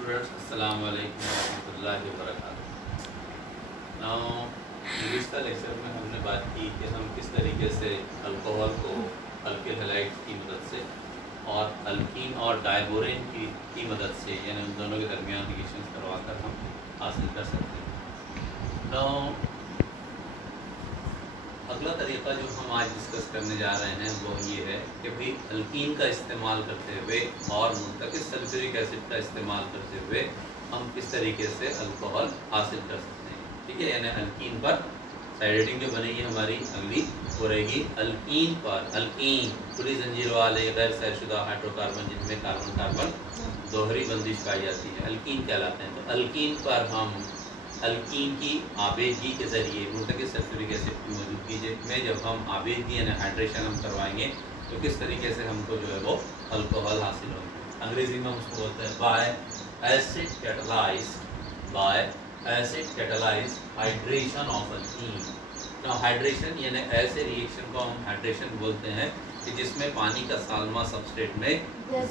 Students, अस्सलाम वालेकुम रहमतुल्लाहि व बरकातुहू। नाउ पिछले लेक्चर में हमने बात की कि हम किस तरीके से अल्कोहल को अल्किल हैलाइड्स की मदद से और अल्कीन और डायबोरेन की मदद से, यानी उन दोनों के दरमियान रिएक्शंस करवाकर हम हासिल कर सकते हैं। नाउ अगला तरीका जो हम आज डिस्कस करने जा रहे हैं वो ये है कि भाई अल्कीन का इस्तेमाल करते हुए और मुंतकिस सल्फ्यूरिक एसिड का इस्तेमाल करते हुए हम किस तरीके से अल्कोहल हासिल कर सकते हैं। ठीक है, यानी अल्कीन पर साइड हेडिंग जो बनेगी हमारी अगली वो रहेगी अल्कीन पर। अल्कीन खुली जंजीर वाले गैर सैरशुदा हाइड्रोकार्बन जिनमें कार्बन कार्बन दोहरी बंदिश पाई जाती है अल्कीन कहलाते हैं। तो अल्कीन पर हम अल्कीन की आबेदगी के ज़रिए मुंतकिस सल्फ्यूरिक एसिड की मौजूदगी में जब हम आबेदगी यानी हाइड्रेशन हम करवाएंगे तो किस तरीके से हमको जो है वो अल्कोहल हासिल होगा। अंग्रेज़ी में हम उसको बोलते हैं bye acid catalyse hydration of alkyne. ना हाइड्रेशन यानी ऐसे रिएक्शन को हम हाइड्रेशन बोलते हैं कि जिसमें पानी का साल्मा सबस्ट्रेट में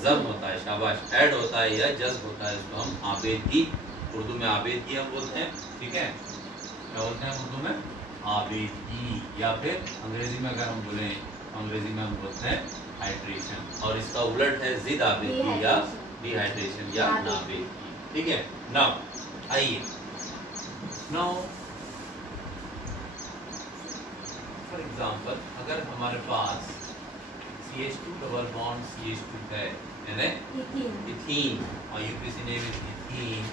जम होता है, शाबाश, ऐड होता है या जज्ब होता है। इसको हम आबेदगी, उर्दू में आबेदगी हम बोलते हैं। ठीक है, क्या बोलते हैं उर्दू में? आबेदगी। या फिर अंग्रेजी में अगर हम बोलें, अंग्रेजी में हम बोलते हैं हाइड्रेशन, और इसका उलट है जिद आबेदगी या डिहाइड्रेशन या नाबेदगी। ठीक है, नाउ आइए, नाउ फॉर एग्जांपल अगर हमारे पास CH2 डबल बॉन्ड CH2 है, यानी इथीन, और UPC name is ethene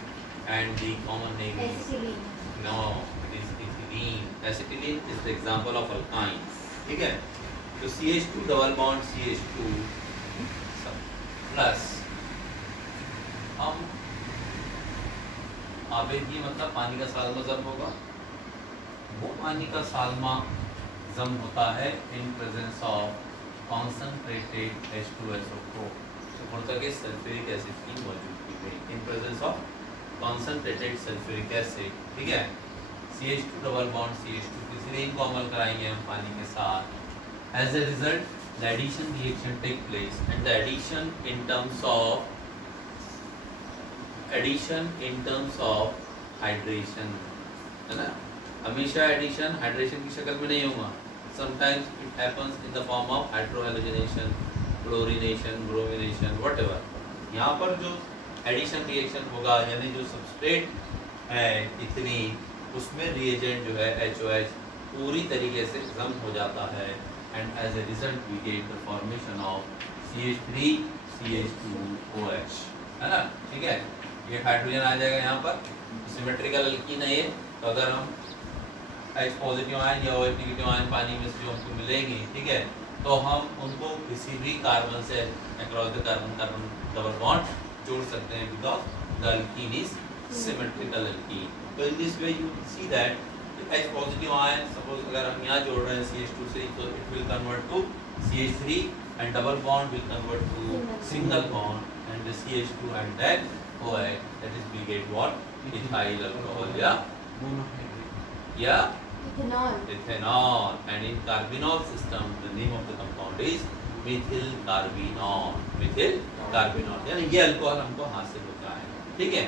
and the common name is acetylene. No, it is ethylene. Acetylene is the example of alkyne. ठीक है, तो CH2 double bond CH2 plus हम आबेदगी मतलब पानी का साल्मा जम होगा। वो पानी का साल्मा जम होता है in presence of concentrated H2SO4, मुर्तकिस सल्फ्यूरिक एसिड की मौजूदगी में, in presence of concentrated sulphuric acid. ठीक है, CH2 डबल बॉन्ड CH2, इसलिए इनको अमल कराएंगे हम पानी के साथ। As a result the addition reaction take place and the addition in terms of hydration, है ना। हमेशा एडिशन हाइड्रेशन की शक्ल में नहीं होगा, sometimes it happens in the form of hydrohalogenation, chlorination, bromination, whatever. यहाँ पर जो एडिशन रिएक्शन होगा यानी जो सबस्ट्रेट है इथीन, उसमें रिएजेंट जो है HOH पूरी तरीके से जम हो जाता है, and as a result we get the formation of CH3CH2OH, है ना। ठीक है, ये हाइड्रोजन आ जाएगा यहाँ पर, सिमेट्रिकल अल्कीन है ये। तो अगर हम H पॉजिटिव आयन या OH नेगेटिव आयन पानी में से जो हमको मिलेंगे, ठीक है, तो हम उनको किसी भी कार्बन से across the carbon carbon double bond जोड़ सकते हैं, because the alkene is symmetrical alkene. तो in this way you see that H positive ion, suppose अगर हम यहाँ जोड़ रहे हैं CH2 से, तो it will convert to CH3 and double bond will convert to single bond and the CH2 and then OH, that is we get what, ethyl alcohol या ethanol, and in carbinol system the name of the compound is methyl carbinol, यानी ये alcohol हमको हासिल होता है। ठीक है,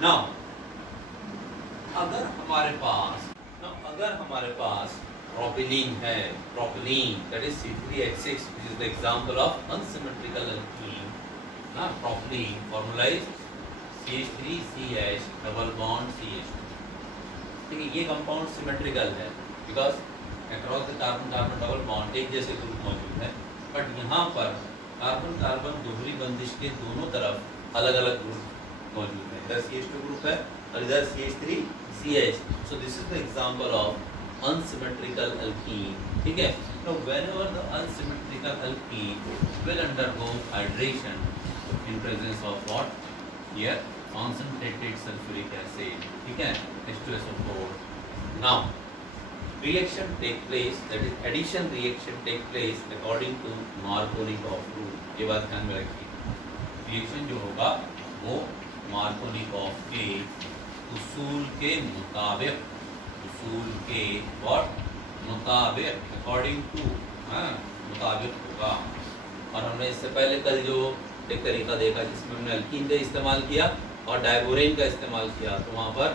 now अगर हमारे पास प्रोपिलीन है, propylene that is C3H6 which is the example of unsymmetrical alkene ना। Propylene formula is CH3CH double bond CH2। ठीक है, ये कंपाउंड सिमेट्रिकल है because across the carbon carbon double bond एक जैसे ग्रुप मौजूद है, बट यहाँ पर कार्बन कार्बन दोहरी बंदिश के दोनों तरफ अलग अलग ग्रुप मौजूद है। इधर CH2 ग्रुप है और इधर CH3CH। So this is the example of unsymmetrical alkyne. ठीक है, तो whenever the unsymmetrical alkyne will undergo hydration in presence of what, here concentrated sulfuric acid, ठीक है, H2SO4. Now reaction take place, that is addition reaction take place according to Markovnikov rule. ये बात ध्यान में रखिए, रिएक्शन जो होगा वो मार्कोनिकॉफ के उसूल के मुताबिक, उसूल के what मुताबिक, according to, मुताबिक होगा। और हमने इससे पहले कल जो एक तरीका देखा जिसमें हमने अल्कीन का इस्तेमाल किया, और डायबोरेन का इस्तेमाल किया तो वहाँ पर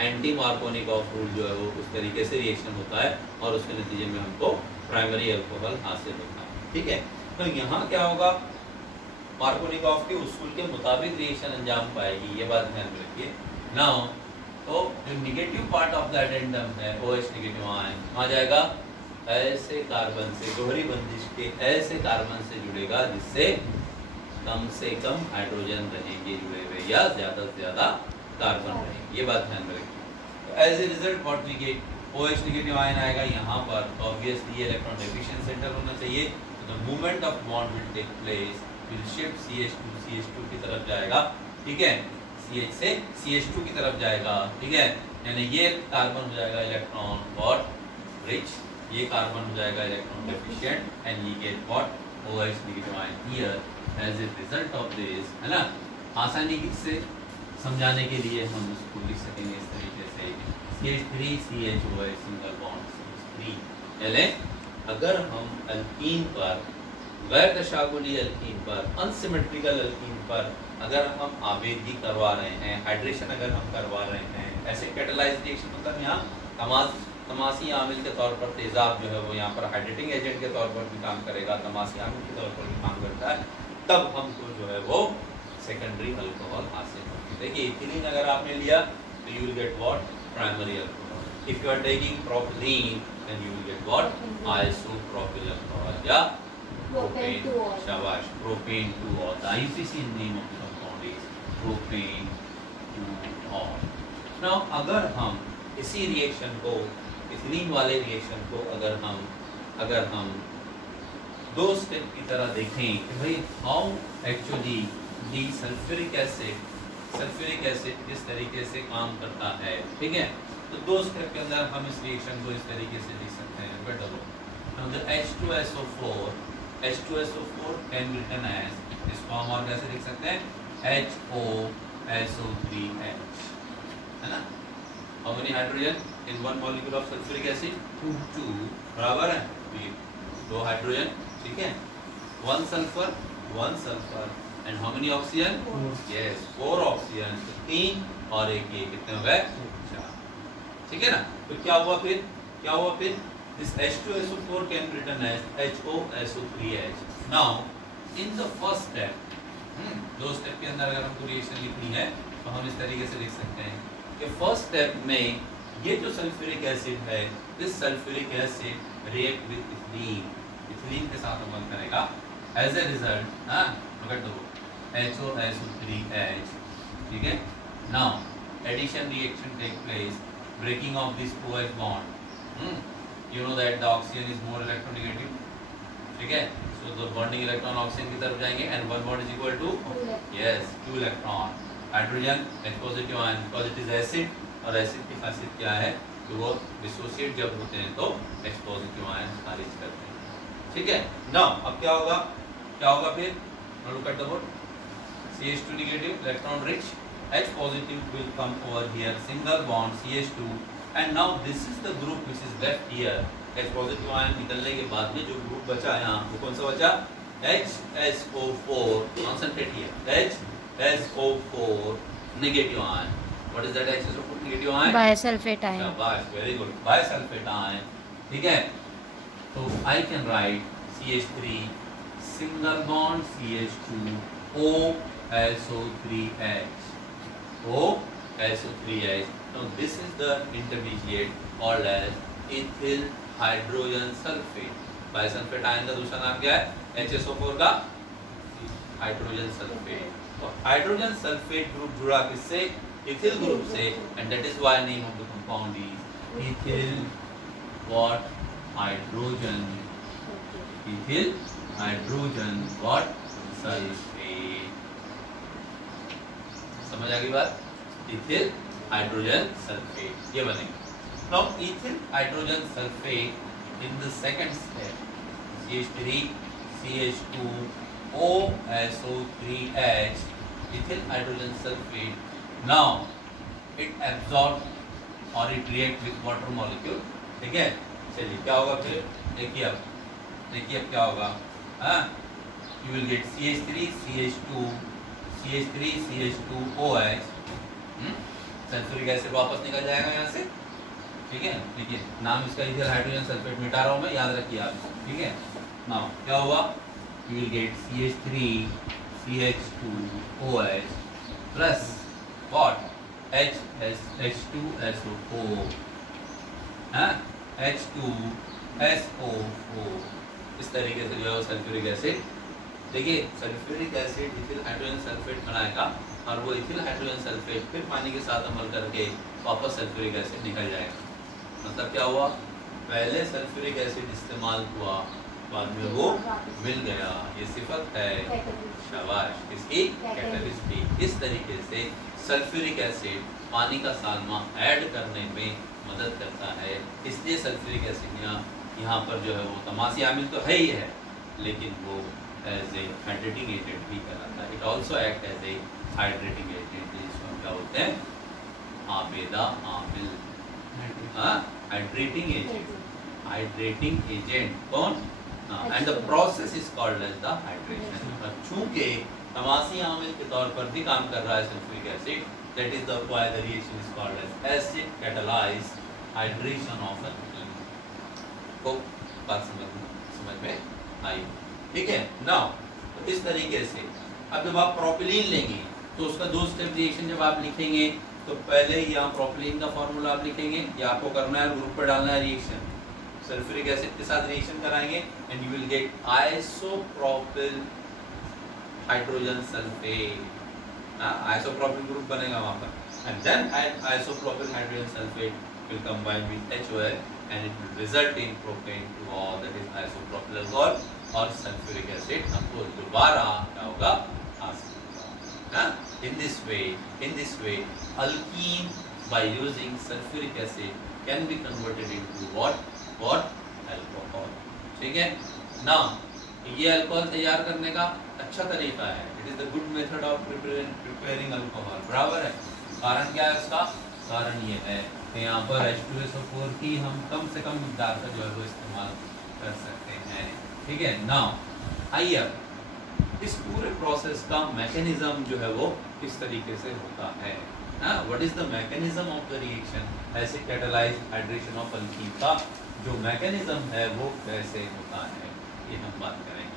एंटी मार्कोनिकॉफ रूल जो है वो उस तरीके से रिएक्शन होता है और उसके नतीजे में हमको प्राइमरी अल्कोहल हासिल होता है। ठीक है, तो यहाँ क्या होगा, मार्कोनिकॉफ के उसूल के मुताबिक रिएक्शन अंजाम पाएगी, ये बात ध्यान में रखिए। नाउ तो जो negative part of the addendum है OH नेगेटिव आयन वहाँ जाएगा ऐसे कार्बन से, दोहरी बंदिश के ऐसे कार्बन से जुड़ेगा जिससे कम से कम हाइड्रोजन रहेंगे जुड़े हुए या ज्यादा से ज्यादा कार्बन रहेंगे, ये बात ध्यान में रखिए। तो as a result what we get, OH negative ion आएगा यहाँ पर, ऑब्वियसली ये इलेक्ट्रॉन डेफिशिएंट सेंटर होना चाहिए, तो the movement of bond will take place, will shift CH2 की तरफ जाएगा। ठीक है, CH से CH2 की तरफ जाएगा। ठीक है, यानी ये कार्बन हो जाएगा इलेक्ट्रॉन व्हाट रिच, ये कार्बन हो जाएगा electron deficient and you get what OH negative ion here as a result of this, है ना। आसानी से समझाने के लिए हम इसको लिख सकेंगे इस तरीके से CH3CHOH सिंगल बॉन्ड CH3। पहले अगर हम अल्कीन पर, गैर तशाकुली अल्कीन पर, अनसिमेट्रिकल अल्कीन पर अगर हम आवेदी करवा रहे हैं, हाइड्रेशन अगर हम करवा रहे हैं, ऐसे कैटालाइज रिएक्शन मतलब यहाँ तमासी आमिल के तौर पर तेजाब जो है वो यहाँ पर हाइड्रेटिंग एजेंट के तौर पर भी काम करेगा, तमासी आमिल के तौर पर भी काम करता है, तब हमको जो है वो सेकेंडरी अल्कोहल हासिल होगी। देखिए इथिलीन अगर आपने लिया तो you will get what primary alcohol, if you are taking propylene then you will get what isopropyl alcohol या प्रोपेन, शाबाश, प्रोपेन 2 और the IUPAC name of the compound is propane 2 और। नाउ अगर हम इसी रिएक्शन को, इथिलीन वाले reaction को अगर हम दो स्टेप की तरह देखें कि भाई how actually the sulphuric acid किस तरीके से काम करता है। ठीक है, तो दो स्टेप के अंदर हम इस रिएक्शन को इस तरीके से लिख सकते हैं। बेटा now the H2SO4 can be written as, इसको हम और कैसे लिख सकते हैं, HOSO3H, है ना। How many hydrogen in one molecule of sulphuric acid, 2 बराबर है 2 हाइड्रोजन। ठीक है, 1 sulphur and how many oxygen, yes 4 oxygen, 3 और एक ये कितने हो गए 4। ठीक है ना, तो क्या हुआ फिर this H2SO4 can be written as HOSO3H। now in the first step, दो स्टेप के अंदर अगर हमको रिएक्शन लिखनी है तो हम इस तरीके से लिख सकते हैं कि फर्स्ट स्टेप में ये जो सल्फ्यूरिक एसिड है, this sulphuric acid react with ethylene के साथ बंद करेगा, as a result look at the HOSO3H। ठीक है, now addition reaction take place, breaking of this OH bond, you know that the oxygen is more electronegative। ठीक है, so the bonding electron oxygen की तरफ जाएंगे and one bond is equal to yes 2 electron, hydrogen H positive ion because it is acid, और acid की खासियत क्या है कि वो डिसोसिएट जब होते हैं तो H positive ion खारिज करते हैं। ठीक है, नाउ अब क्या होगा फिर, look at the board, CH2 negative electron rich, H positive will come over here, single bond CH2, and now this is the group which is left here। H positive ion निकलने के बाद में जो group बचा यहाँ वो कौन सा बचा, HSO4, concentrate here, HSO4 negative ion। What is that HSO4 negative ion? Bisulfate ion। शाबाश, very good, bisulfate ion। ठीक है, तो I can write CH3 single bond CH2 OSO3H, OSO3H। Now this is the intermediate called as ethyl hydrogen sulfate। Bisulphate ion का दूसरा नाम क्या है, HSO4 का हाइड्रोजन सल्फेट। और हाइड्रोजन सल्फेट ग्रुप जुड़ा किससे, इथिल ग्रुप से, and that is why name of the compound is ethyl what hydrogen, ethyl hydrogen what sulphate. समझ आ गई बात, इथिल हाइड्रोजन सल्फेट ये बनेगा। Now ethyl hydrogen sulfate in the second step, CH3 CH2 OSO3H, ethyl hydrogen sulfate, now it absorbs or it react with water molecule। ठीक है, चलिए क्या होगा फिर, देखिए अब क्या होगा, you will get CH3 CH2 CH3 CH2OH, sulphuric acid वापस निकल जाएगा यहाँ से, ठीक है। देखिए नाम इसका इथिल हाइड्रोजन सल्फेट मिटा रहा हूँ मैं, याद रखिए आप, ठीक है। नाउ क्या हुआ, you will gate CH3 CH2OH plus what, H2SO4, हाँ H2SO4, इस तरीके से जो है सल्फ्यूरिक एसिड, देखिए sulphuric acid ethyl hydrogen sulphate बनाएगा और वो इथिल हाइड्रोजन सल्फेट फिर पानी के साथ अमल करके वापस सल्फ्यूरिक एसिड निकल जाएगा। मतलब क्या हुआ, पहले सल्फ्यूरिक एसिड इस्तेमाल हुआ, बाद में वो मिल गया, ये सिफत है शाबाश किसकी, कैटलिस्ट की। इस तरीके से सल्फ्यूरिक एसिड पानी का साल्मा ऐड करने में मदद करता है, इसलिए सल्फ्यूरिक एसिड यहाँ पर जो है वो तमासी आमिल तो है ही है, लेकिन वो एज ए हाइड्रेटिंग एजेंट भी कहलाता है। It also act as a hydrating agent, जिसमें क्या होते हैं आबेदा आमिल, हाइड्रेटिंग एजेंट, हाइड्रेटिंग एजेंट कौन, and the process is called as the hydration. चूंकि तमासी आमिल के तौर पर भी काम कर रहा है sulphuric acid, that is the why the reaction is called as acid catalyse hydration of an element. को बात समझ में आई, ठीक है। नाउ तो इस तरीके से अब जब आप प्रोपिलीन लेंगे तो उसका दो स्टेप रिएक्शन जब आप लिखेंगे तो पहले यहाँ प्रोपिलीन का फॉर्मूला आप लिखेंगे, ये आपको करना है, ग्रुप पर डालना है रिएक्शन, सल्फ्यूरिक एसिड के साथ रिएक्शन कराएंगे and you will get isopropyl hydrogen sulphate, isopropyl group बनेगा वहां पर, and then isopropyl hydrogen sulphate will combine with HOL and it will result in propane to all, that is isopropyl alcohol, और sulphuric acid हमको दोबारा क्या होगा, acid होगा। In this way alkene by using sulfuric acid can be converted into what alcohol, ठीक है ना। ये अल्कोहल तैयार करने का अच्छा तरीका है, it is the good method of preparing alcohol, बराबर है। कारण क्या है उसका, कारण ये है कि यहाँ पर H2SO4 की हम कम से कम मिकदार का जो है वो इस्तेमाल कर सकते हैं, ठीक है ना। आइए इस पूरे प्रोसेस का मैकेनिज्म जो है वो किस तरीके से होता है, what is the mechanism of the reaction, acid catalysed hydration of alkyne का जो मैकेनिज्म है वो कैसे होता है, ये हम बात करेंगे।